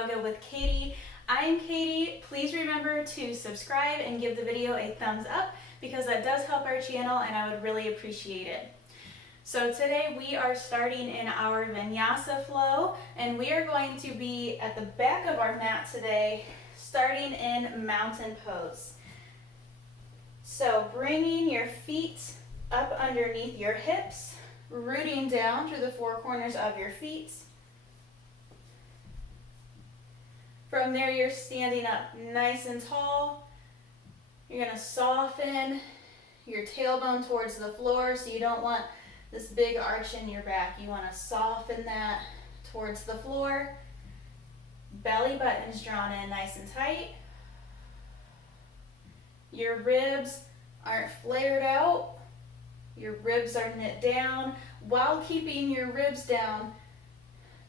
Yoga with Katie. I'm Katie. Please remember to subscribe and give the video a thumbs up because that does help our channel and I would really appreciate it. So today we are starting in our Vinyasa flow and we are going to be at the back of our mat today, starting in mountain pose. So bringing your feet up underneath your hips, rooting down through the four corners of your feet. From there, you're standing up nice and tall. You're going to soften your tailbone towards the floor, so you don't want this big arch in your back. You want to soften that towards the floor. Belly button's drawn in nice and tight. Your ribs aren't flared out. Your ribs are knit down. While keeping your ribs down,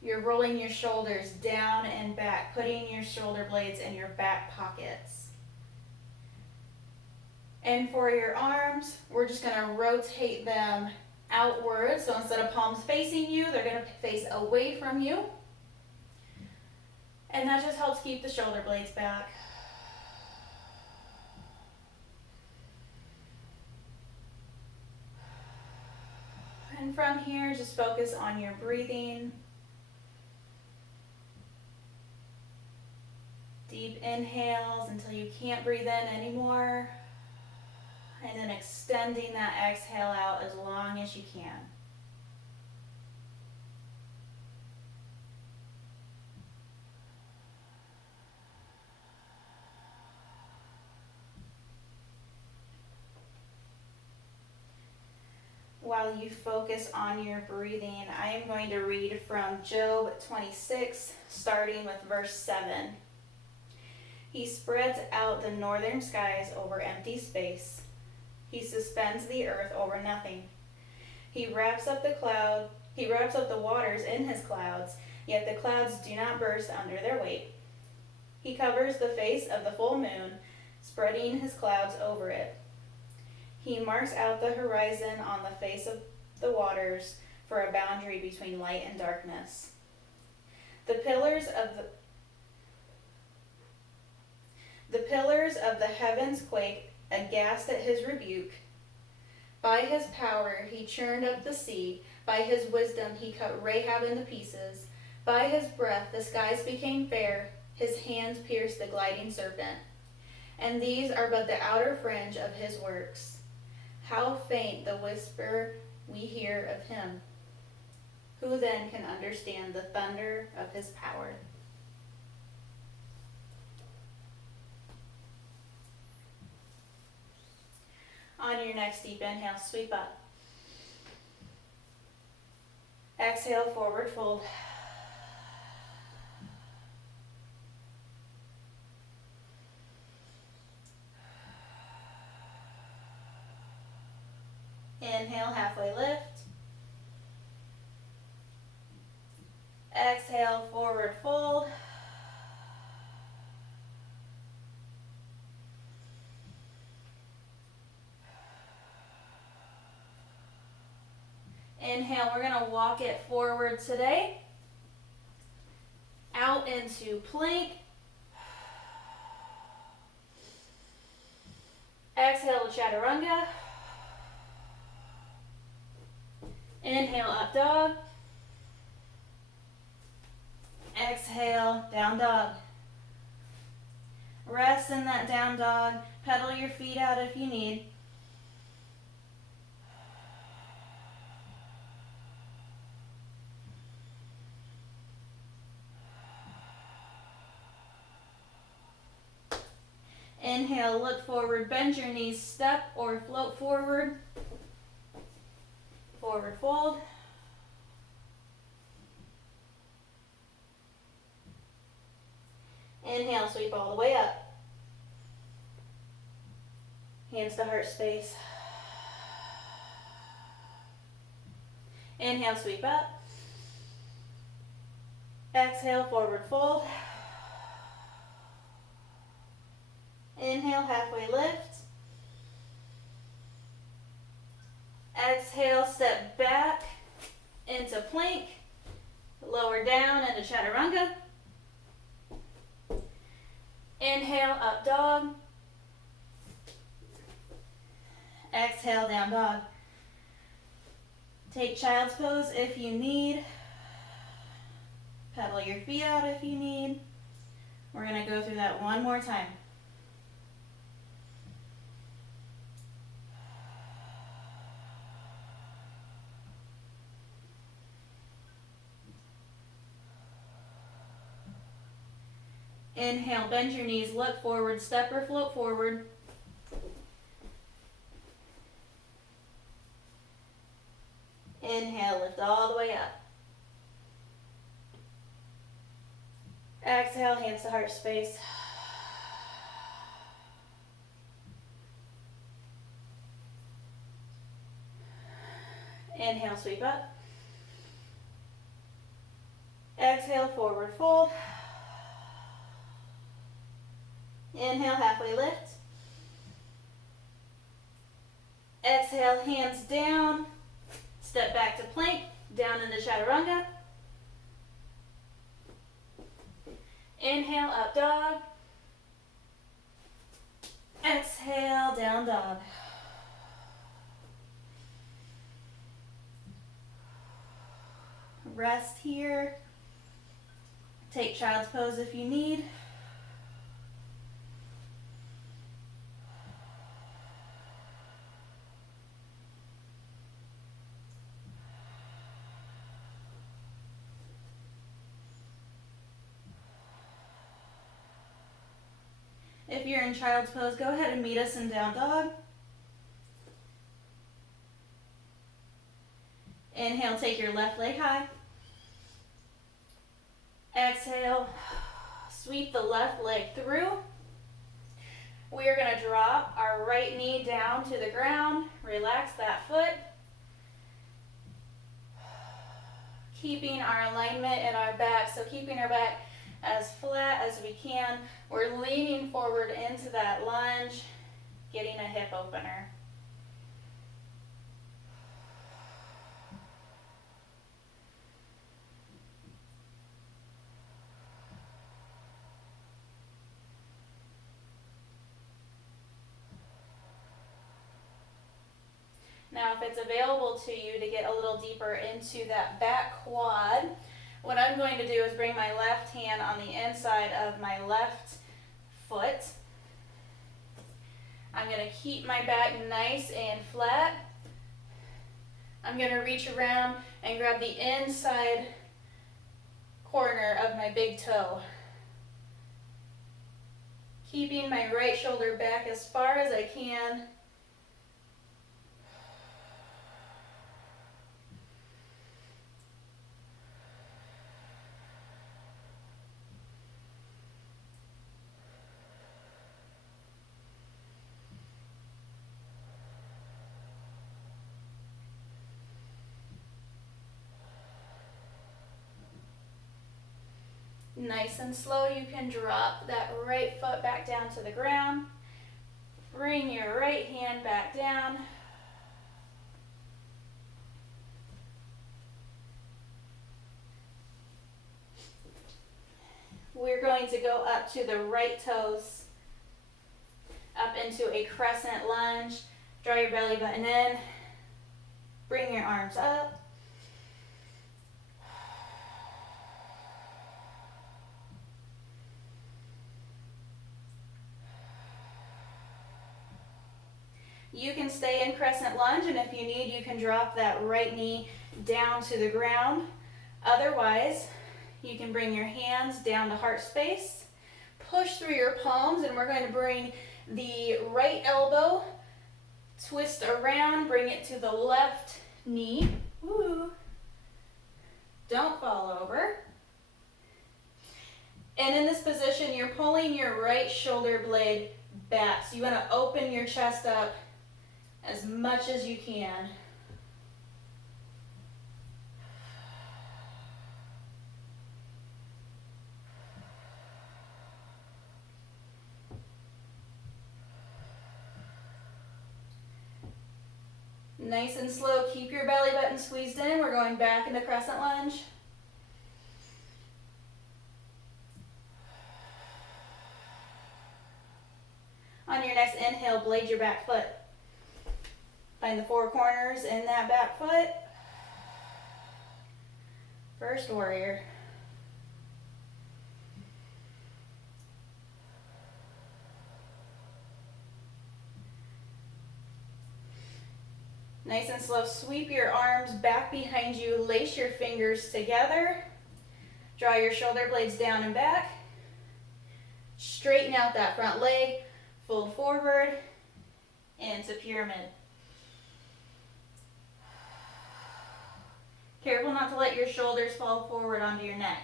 you're rolling your shoulders down and back, putting your shoulder blades in your back pockets. And for your arms, we're just going to rotate them outwards. So instead of palms facing you, they're going to face away from you. And that just helps keep the shoulder blades back. And from here, just focus on your breathing. Deep inhales until you can't breathe in anymore. And then extending that exhale out as long as you can. While you focus on your breathing, I am going to read from Job 26, starting with verse 7. He spreads out the northern skies over empty space. He suspends the earth over nothing. He wraps up the waters in his clouds, yet the clouds do not burst under their weight. He covers the face of the full moon, spreading his clouds over it. He marks out the horizon on the face of the waters for a boundary between light and darkness. The pillars of the heavens quake, aghast at his rebuke. By his power he churned up the sea. By his wisdom he cut Rahab into pieces. By his breath the skies became fair. His hands pierced the gliding serpent. And these are but the outer fringe of his works. How faint the whisper we hear of him. Who then can understand the thunder of his power? On your next deep inhale, sweep up. Exhale, forward fold. Inhale, halfway lift. Exhale, forward fold. Inhale, we're going to walk it forward today. Out into plank. Exhale to chaturanga. Inhale, up dog. Exhale, down dog. Rest in that down dog. Pedal your feet out if you need. Inhale, look forward, bend your knees, step or float forward. Forward fold. Inhale, sweep all the way up. Hands to heart space. Inhale, sweep up. Exhale, forward fold. Inhale, halfway lift. Exhale, step back into plank. Lower down into chaturanga. Inhale, up dog. Exhale, down dog. Take child's pose if you need. Pedal your feet out if you need. We're going to go through that one more time. Inhale, bend your knees, look forward, step or float forward. Inhale, lift all the way up. Exhale, hands to heart space. Inhale, sweep up. Exhale, forward fold. Inhale, halfway lift. Exhale, hands down. Step back to plank, down into chaturanga. Inhale, up dog. Exhale, down dog. Rest here. Take child's pose if you need. If you're in child's pose, go ahead and meet us in down dog. Inhale, take your left leg high. Exhale, sweep the left leg through. We are going to drop our right knee down to the ground. Relax that foot. Keeping our alignment in our back, so keeping our back as flat as we can. We're leaning forward into that lunge, getting a hip opener. Now, if it's available to you to get a little deeper into that back quad, what I'm going to do is bring my left hand on the inside of my left foot. I'm going to keep my back nice and flat. I'm going to reach around and grab the inside corner of my big toe. Keeping my right shoulder back as far as I can. Nice and slow, you can drop that right foot back down to the ground. Bring your right hand back down. We're going to go up to the right toes, up into a crescent lunge. Draw your belly button in. Bring your arms up. You can stay in crescent lunge, and if you need, you can drop that right knee down to the ground. Otherwise, you can bring your hands down to heart space, push through your palms, and we're going to bring the right elbow, twist around, bring it to the left knee. Woo. Don't fall over. And in this position, you're pulling your right shoulder blade back. So you want to open your chest up as much as you can. Nice and slow, keep your belly button squeezed in. We're going back into crescent lunge. inhale, blade your back foot. Find the four corners in that back foot. First warrior. Nice and slow, sweep your arms back behind you, lace your fingers together, draw your shoulder blades down and back, straighten out that front leg, fold forward into pyramid. Careful not to let your shoulders fall forward onto your neck.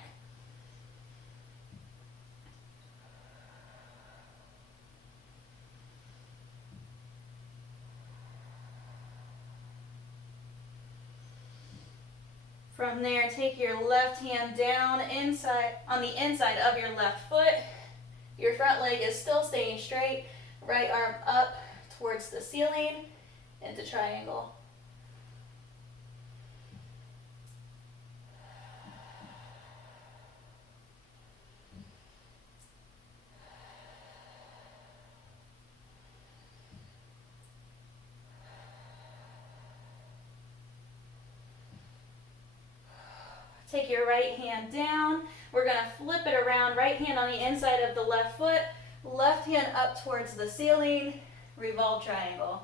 From there, take your left hand down on the inside of your left foot. Your front leg is still staying straight. Right arm up towards the ceiling into triangle. Take your right hand down. We're going to flip it around. Right hand on the inside of the left foot. Left hand up towards the ceiling. Revolve triangle.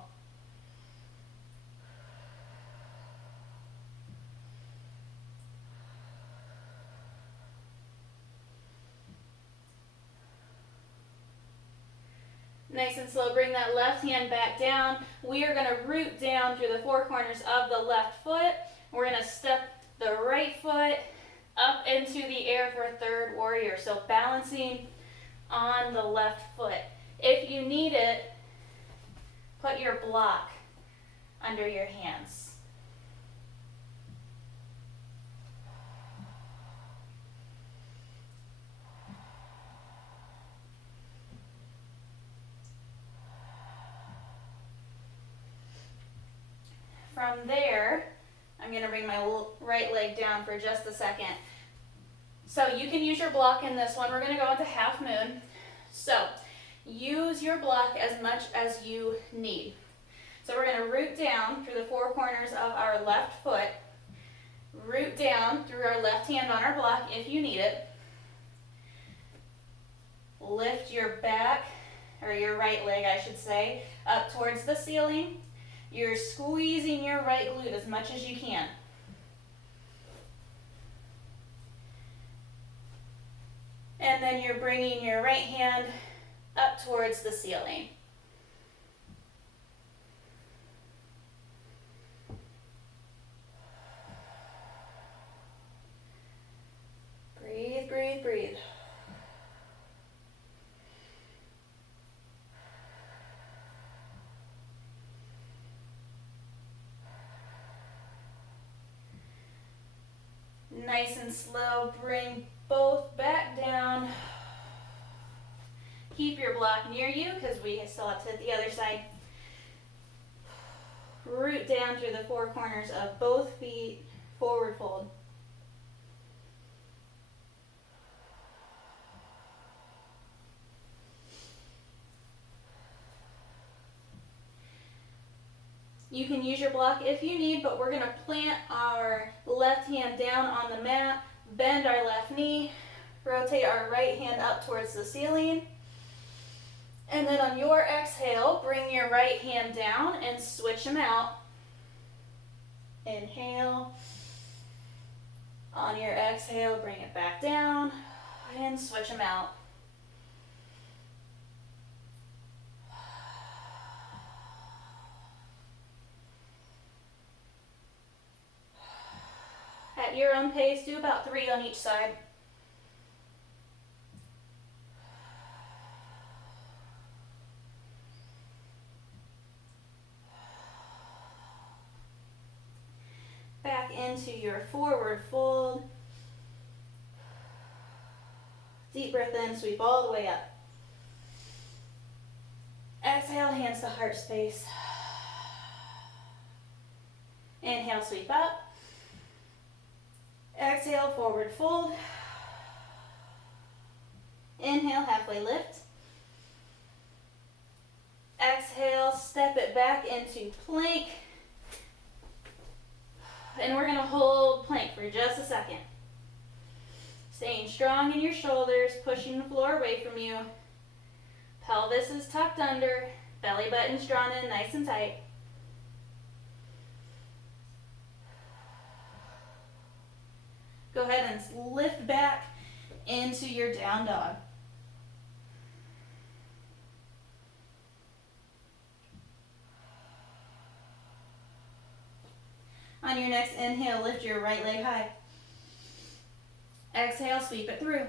Nice and slow, bring that left hand back down. We are going to root down through the four corners of the left foot. We're going to step the right foot up into the air for a third warrior. So balancing on the left foot. If you need it, put your block under your hands. From there, I'm going to bring my right leg down for just a second. So you can use your block in this one. We're going to go into half moon. So use your block as much as you need. So we're going to root down through the four corners of our left foot. Root down through our left hand on our block if you need it. Lift your back, or your right leg I should say, up towards the ceiling. You're squeezing your right glute as much as you can. And then you're bringing your right hand up towards the ceiling. Breathe, breathe, breathe. Nice and slow, bring both back down. Keep your block near you because we still have to hit the other side. Root down through the four corners of both feet, forward fold. You can use your block if you need, but we're going to plant our left hand down on the mat, bend our left knee, rotate our right hand up towards the ceiling, and then on your exhale, bring your right hand down and switch them out. Inhale. On your exhale, bring it back down and switch them out. At your own pace, do about 3 on each side. Back into your forward fold. Deep breath in, sweep all the way up. Exhale, hands to heart space. Inhale, sweep up. Exhale, forward fold. Inhale, halfway lift. step it back into plank. And we're going to hold plank for just a second. Staying strong in your shoulders, pushing the floor away from you. Pelvis is tucked under, belly button's drawn in nice and tight. Go ahead and lift back into your down dog. On your next inhale, lift your right leg high. Exhale, sweep it through.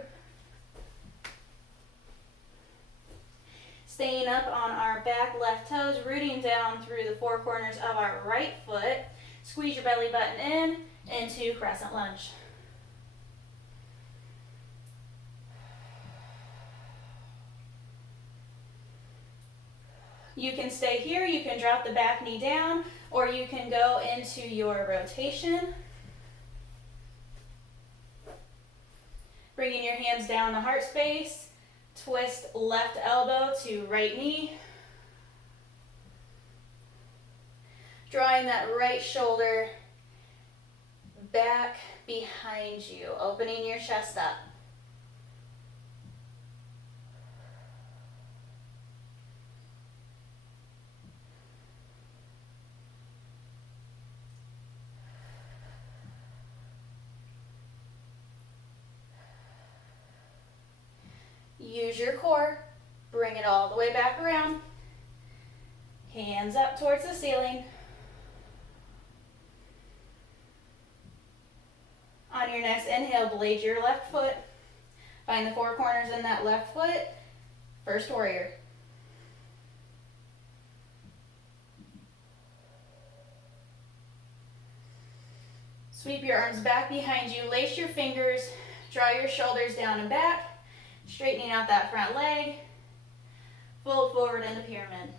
Staying up on our back left toes, rooting down through the four corners of our right foot. Squeeze your belly button in into crescent lunge. You can stay here, you can drop the back knee down, or you can go into your rotation. Bringing your hands down the heart space, twist left elbow to right knee. Drawing that right shoulder back behind you, opening your chest up. Use your core, bring it all the way back around. Hands up towards the ceiling. On your next inhale, blade your left foot. Find the four corners in that left foot. First warrior. Sweep your arms back behind you, lace your fingers, draw your shoulders down and back. Straightening out that front leg, fold forward into pyramid.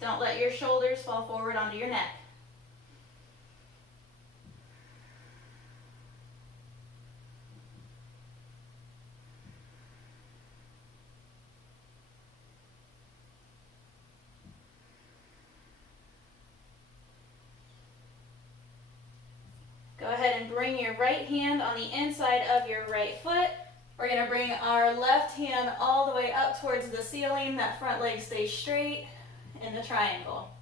Don't let your shoulders fall forward onto your neck. Go ahead and bring your right hand on the inside of your right foot. We're going to bring our left hand all the way up towards the ceiling. That front leg stays straight in the triangle.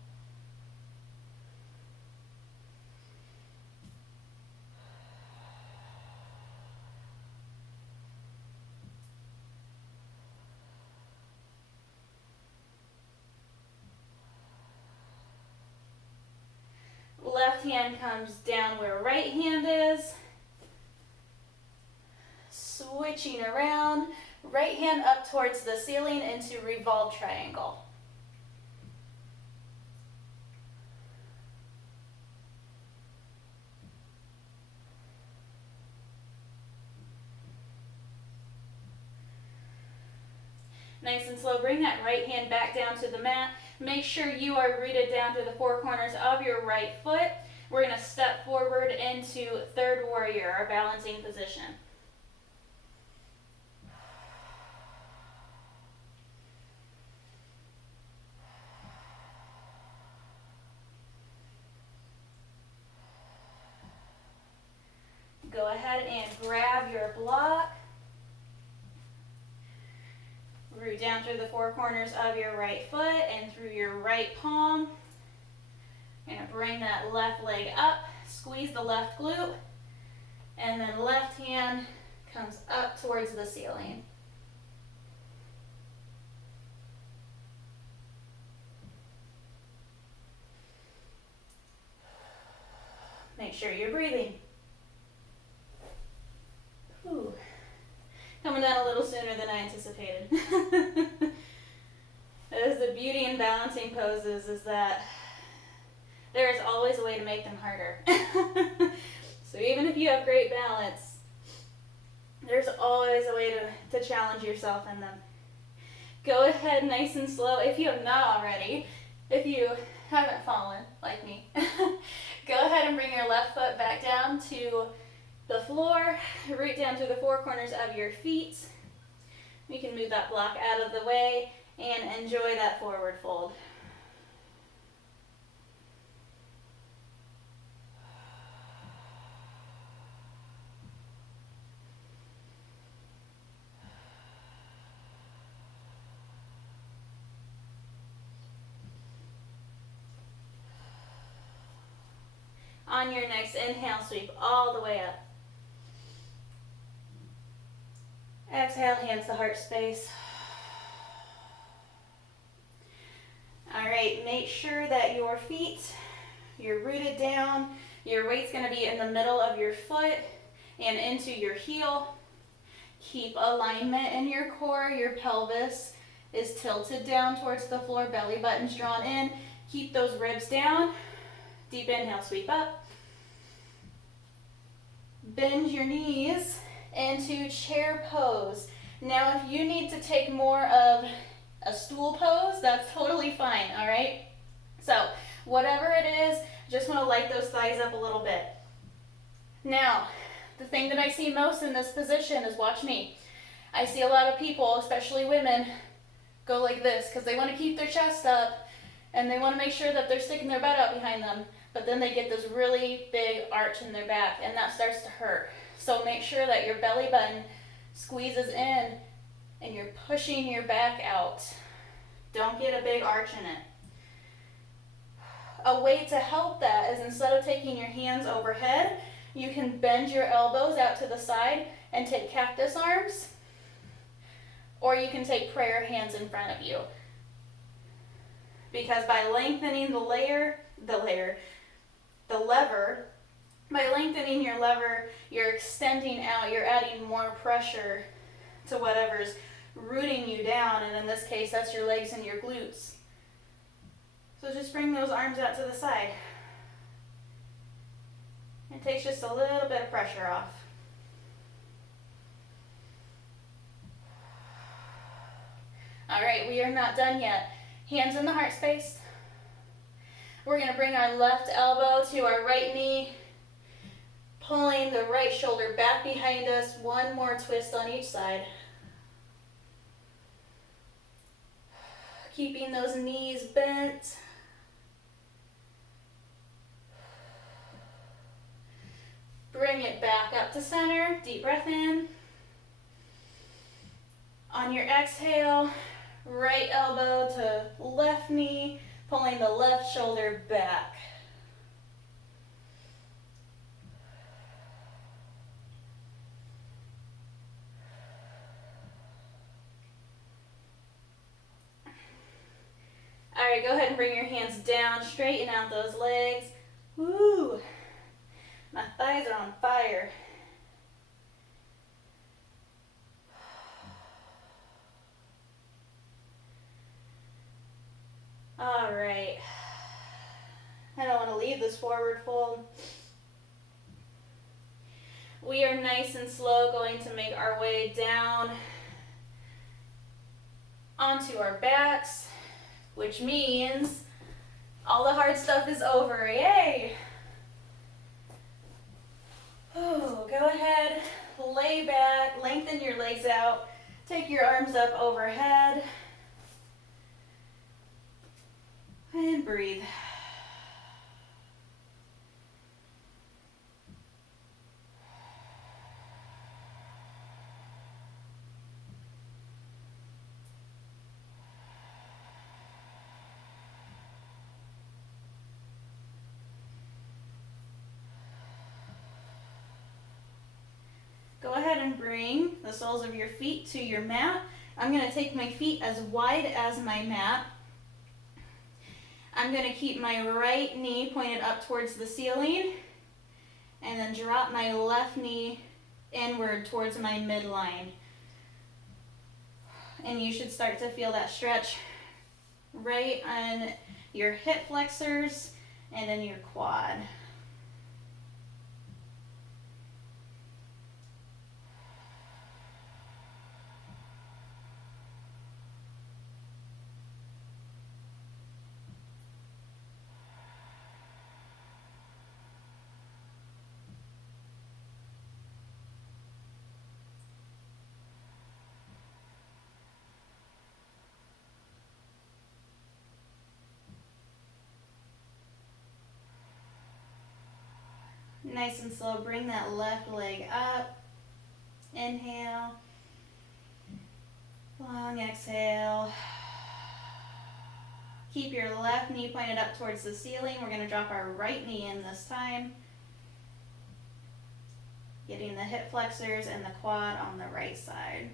Left hand comes down where right hand is. Switching around, right hand up towards the ceiling into revolve triangle. Nice and slow, bring that right hand back down to the mat. Make sure you are rooted down to the four corners of your right foot. We're going to step forward into third warrior, our balancing position. Go ahead and grab your block. Root down through the four corners of your right foot and through your right palm. You're going to bring that left leg up, squeeze the left glute, and then left hand comes up towards the ceiling. Make sure you're breathing. Ooh. Coming down a little sooner than I anticipated. That is the beauty in balancing poses, is that there is always a way to make them harder. So even if you have great balance, there's always a way to challenge yourself in them. Go ahead nice and slow, if you have not already, if you haven't fallen like me, go ahead and bring your left foot back down to the floor, root down to the four corners of your feet. We can move that block out of the way and enjoy that forward fold. On your next inhale, sweep all the way up. Exhale, hands to heart space. All right, make sure that your feet, you're rooted down. Your weight's gonna be in the middle of your foot and into your heel. Keep alignment in your core. Your pelvis is tilted down towards the floor, belly button's drawn in. Keep those ribs down. Deep inhale, sweep up. Bend your knees into chair pose. Now, if you need to take more of a stool pose, that's totally fine, all right? So, whatever it is, just want to light those thighs up a little bit. Now, the thing that I see most in this position is, watch me. I see a lot of people, especially women, go like this because they want to keep their chest up and they want to make sure that they're sticking their butt out behind them, but then they get this really big arch in their back and that starts to hurt. So make sure that your belly button squeezes in and you're pushing your back out. Don't get a big arch in it. A way to help that is, instead of taking your hands overhead, you can bend your elbows out to the side and take cactus arms, or you can take prayer hands in front of you. Because by lengthening the lever, by lengthening your lever, you're extending out, you're adding more pressure to whatever's rooting you down, and in this case, that's your legs and your glutes. So just bring those arms out to the side. It takes just a little bit of pressure off. All right, we are not done yet. Hands in the heart space. We're going to bring our left elbow to our right knee, pulling the right shoulder back behind us. One more twist on each side. Keeping those knees bent. Bring it back up to center. Deep breath in. On your exhale, right elbow to left knee, pulling the left shoulder back. All right, go ahead and bring your hands down, straighten out those legs. Woo! My thighs are on fire. All right. I don't want to leave this forward fold. We are nice and slow going to make our way down onto our backs, which means all the hard stuff is over. Yay! Oh, go ahead, lay back, lengthen your legs out, take your arms up overhead, and breathe. Go ahead and bring the soles of your feet to your mat. I'm going to take my feet as wide as my mat. I'm going to keep my right knee pointed up towards the ceiling and then drop my left knee inward towards my midline. And you should start to feel that stretch right on your hip flexors and in your quad. Nice and slow, bring that left leg up. Inhale. Long exhale. Keep your left knee pointed up towards the ceiling. We're going to drop our right knee in this time. Getting the hip flexors and the quad on the right side.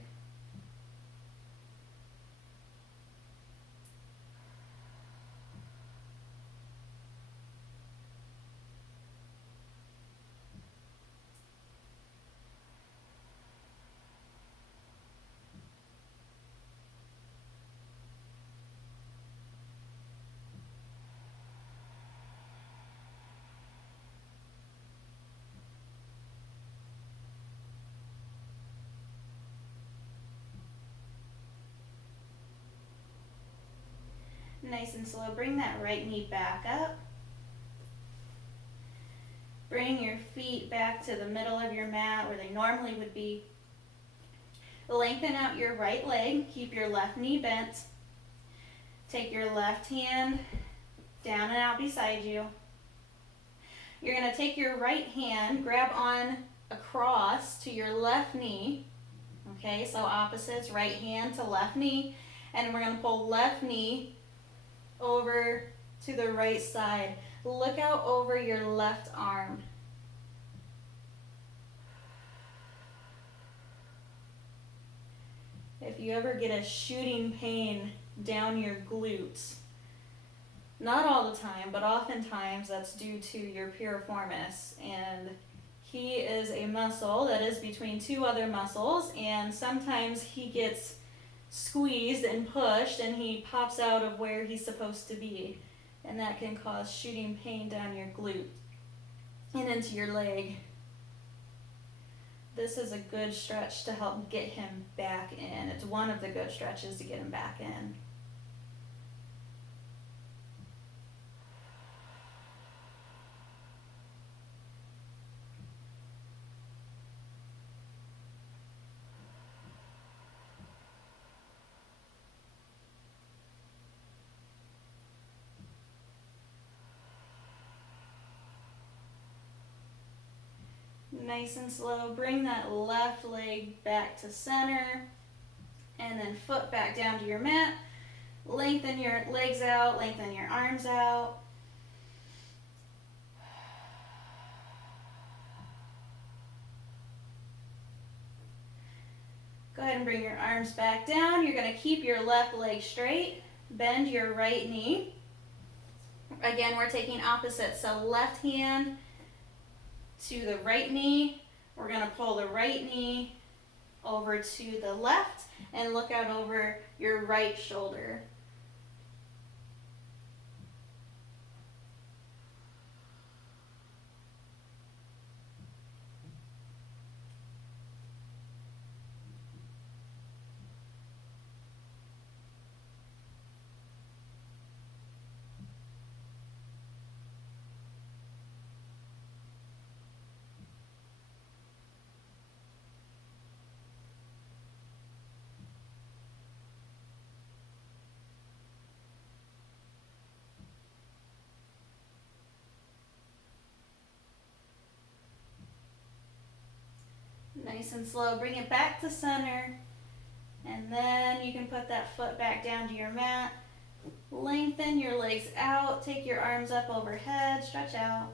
Nice and slow. Bring that right knee back up. Bring your feet back to the middle of your mat where they normally would be. Lengthen out your right leg. Keep your left knee bent. Take your left hand down and out beside you. You're going to take your right hand, grab on across to your left knee. Okay, so opposites, right hand to left knee. And we're going to pull left knee over to the right side. Look out over your left arm. If you ever get a shooting pain down your glutes, not all the time, but oftentimes that's due to your piriformis, and he is a muscle that is between two other muscles, and sometimes he gets squeezed and pushed and he pops out of where he's supposed to be, and that can cause shooting pain down your glute and into your leg. This is a good stretch to help get him back in. It's one of the good stretches to get him back in. Nice and slow. Bring that left leg back to center and then foot back down to your mat. Lengthen your legs out, lengthen your arms out. Go ahead and bring your arms back down. You're going to keep your left leg straight. Bend your right knee. Again, we're taking opposites. So left hand to the right knee. We're going to pull the right knee over to the left and look out over your right shoulder. Nice and slow. Bring it back to center. And then you can put that foot back down to your mat. Lengthen your legs out. Take your arms up overhead. Stretch out.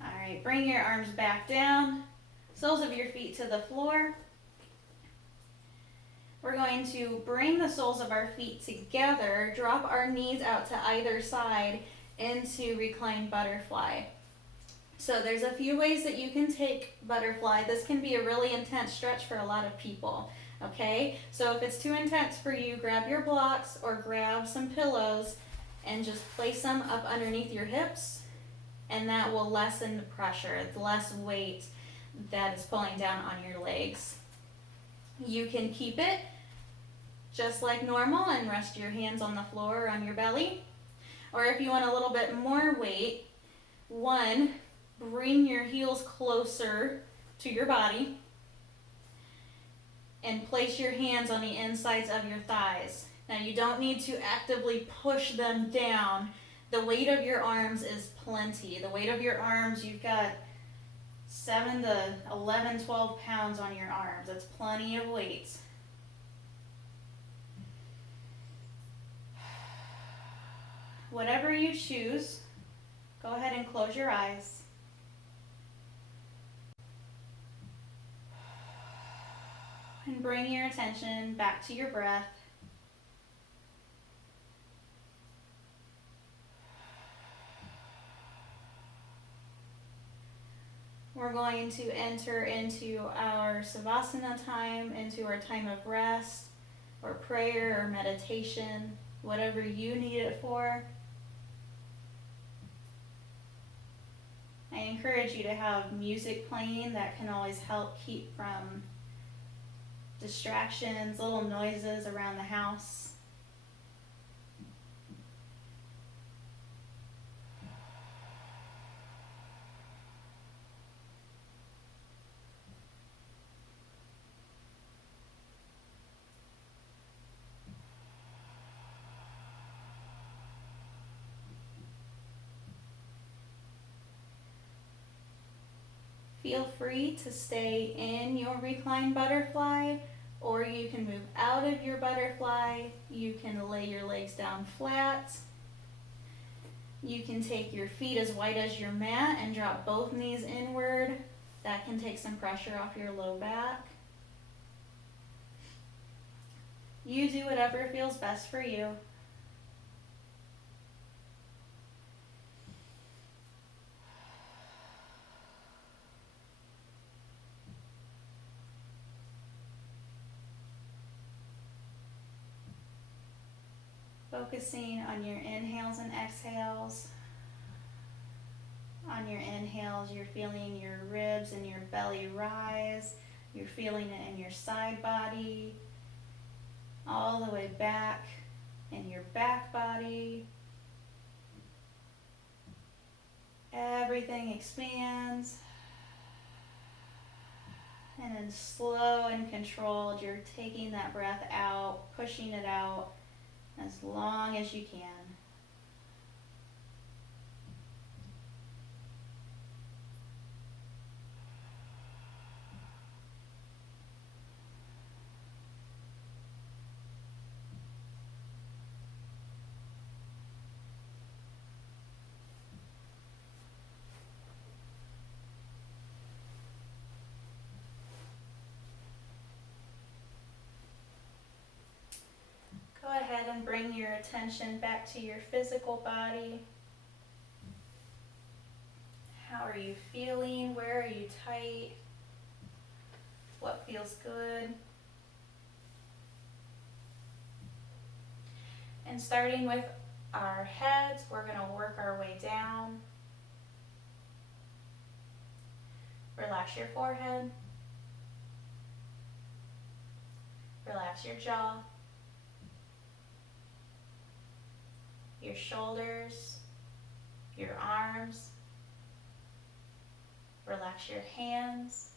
All right, bring your arms back down. Soles of your feet to the floor. We're going to bring the soles of our feet together, drop our knees out to either side into reclined butterfly. So there's a few ways that you can take butterfly. This can be a really intense stretch for a lot of people, okay? So if it's too intense for you, grab your blocks or grab some pillows and just place them up underneath your hips, and that will lessen the pressure. It's less weight that is pulling down on your legs. You can keep it just like normal and rest your hands on the floor or on your belly. Or if you want a little bit more weight, one, bring your heels closer to your body and place your hands on the insides of your thighs. Now you don't need to actively push them down. The weight of your arms is plenty. The weight of your arms, you've got 7 to 11, 12 pounds on your arms. That's plenty of weight. whatever you choose, go ahead and close your eyes. And bring your attention back to your breath. We're going to enter into our Savasana time, into our time of rest, or prayer, or meditation, whatever you need it for. I encourage you to have music playing. That can always help keep from distractions, little noises around the house. Feel free to stay in your reclined butterfly, or you can move out of your butterfly. You can lay your legs down flat. You can take your feet as wide as your mat and drop both knees inward. That can take some pressure off your low back. You do whatever feels best for you. Focusing on your inhales and exhales. On your inhales, you're feeling your ribs and your belly rise. You're feeling it in your side body, all the way back in your back body. Everything expands. And then slow and controlled, you're taking that breath out, pushing it out as long as you can. Go ahead and bring your attention back to your physical body. How are you feeling? Where are you tight? What feels good? And starting with our heads, we're going to work our way down. Relax your forehead. Relax your jaw. Your shoulders, your arms. Relax your hands.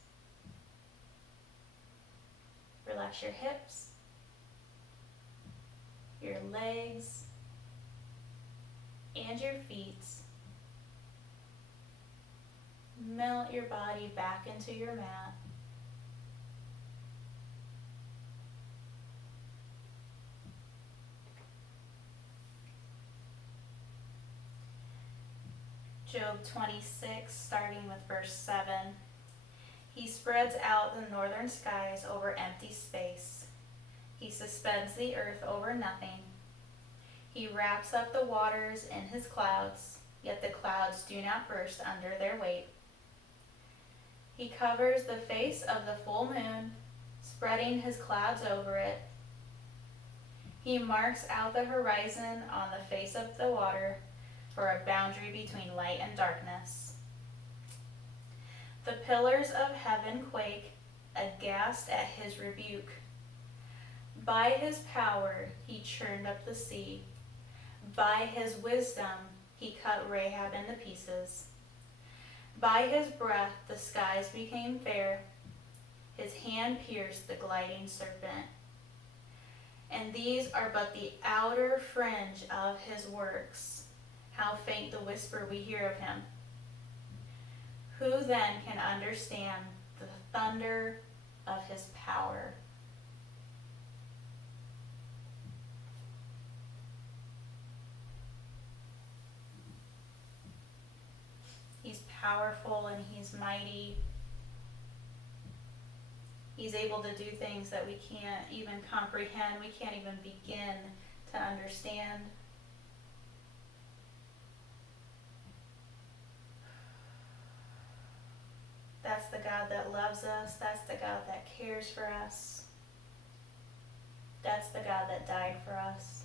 Relax your hips, your legs, and your feet. Melt your body back into your mat. Job 26, starting with verse 7. He spreads out the northern skies over empty space. He suspends the earth over nothing. He wraps up the waters in his clouds, yet the clouds do not burst under their weight. He covers the face of the full moon, spreading his clouds over it. He marks out the horizon on the face of the water for a boundary between light and darkness. The pillars of heaven quake, aghast at his rebuke. By his power he churned up the sea. By his wisdom he cut Rahab into pieces. By his breath the skies became fair. His hand pierced the gliding serpent. And these are but the outer fringe of his works. How faint the whisper we hear of him. Who then can understand the thunder of his power? powerful and He's mighty. He's able to do things that we can't even comprehend, we can't even begin to understand. That's the God that loves us. That's the God that cares for us. That's the God that died for us.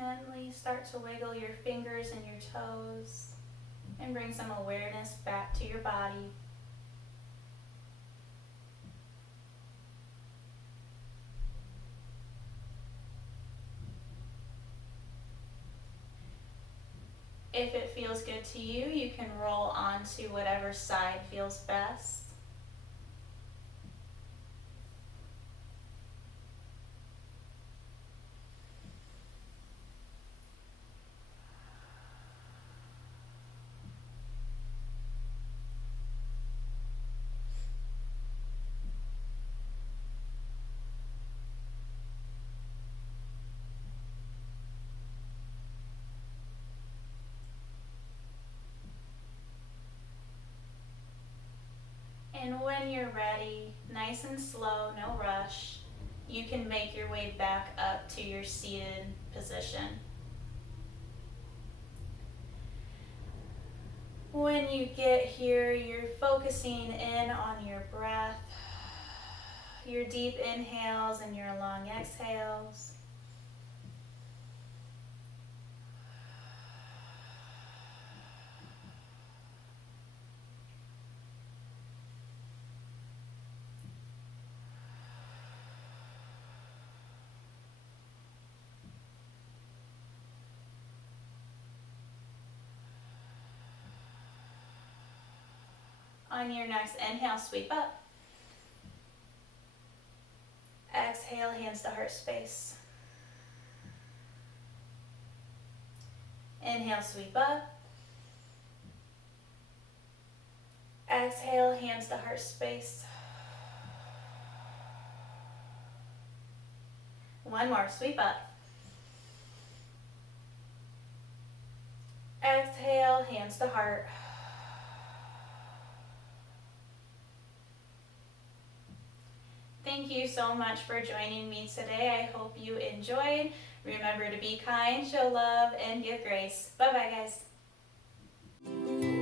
Gently start to wiggle your fingers and your toes and bring some awareness back to your body. If it feels good to you, you can roll onto whatever side feels best. And when you're ready, nice and slow, no rush, you can make your way back up to your seated position. When you get here, you're focusing in on your breath, your deep inhales and your long exhales. On your next inhale, sweep up. Exhale, hands to heart space. Inhale, sweep up. Exhale, hands to heart space. One more, sweep up. Exhale, hands to heart. Thank you so much for joining me today. I hope you enjoyed. Remember to be kind, show love, and give grace. Bye-bye, guys.